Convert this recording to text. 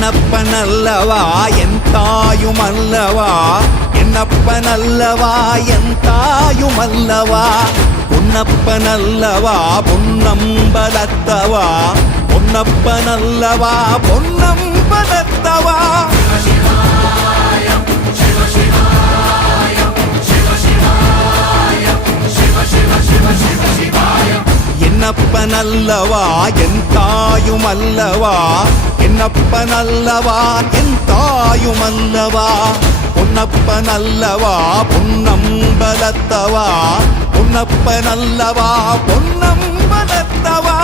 என்னப்பனல்லவா என் தாயுமல்லவா என்னப்பனல்லவா என் தாயுமல்லவா பொன்னப்பனல்லவா பொன்னம்பலத்தவா பொன்னப்பனல்லவா பொன்னம்பலத்தவா என்னப்பனல்லவா என் தாயுமல்லவா என்னப்பனல்லவா என் தாயுமல்லவா பொன்னப்பனல்லவா பொன்னம்பலத்தவா பொன்னப்பனல்லவா பொன்னம்பலத்தவா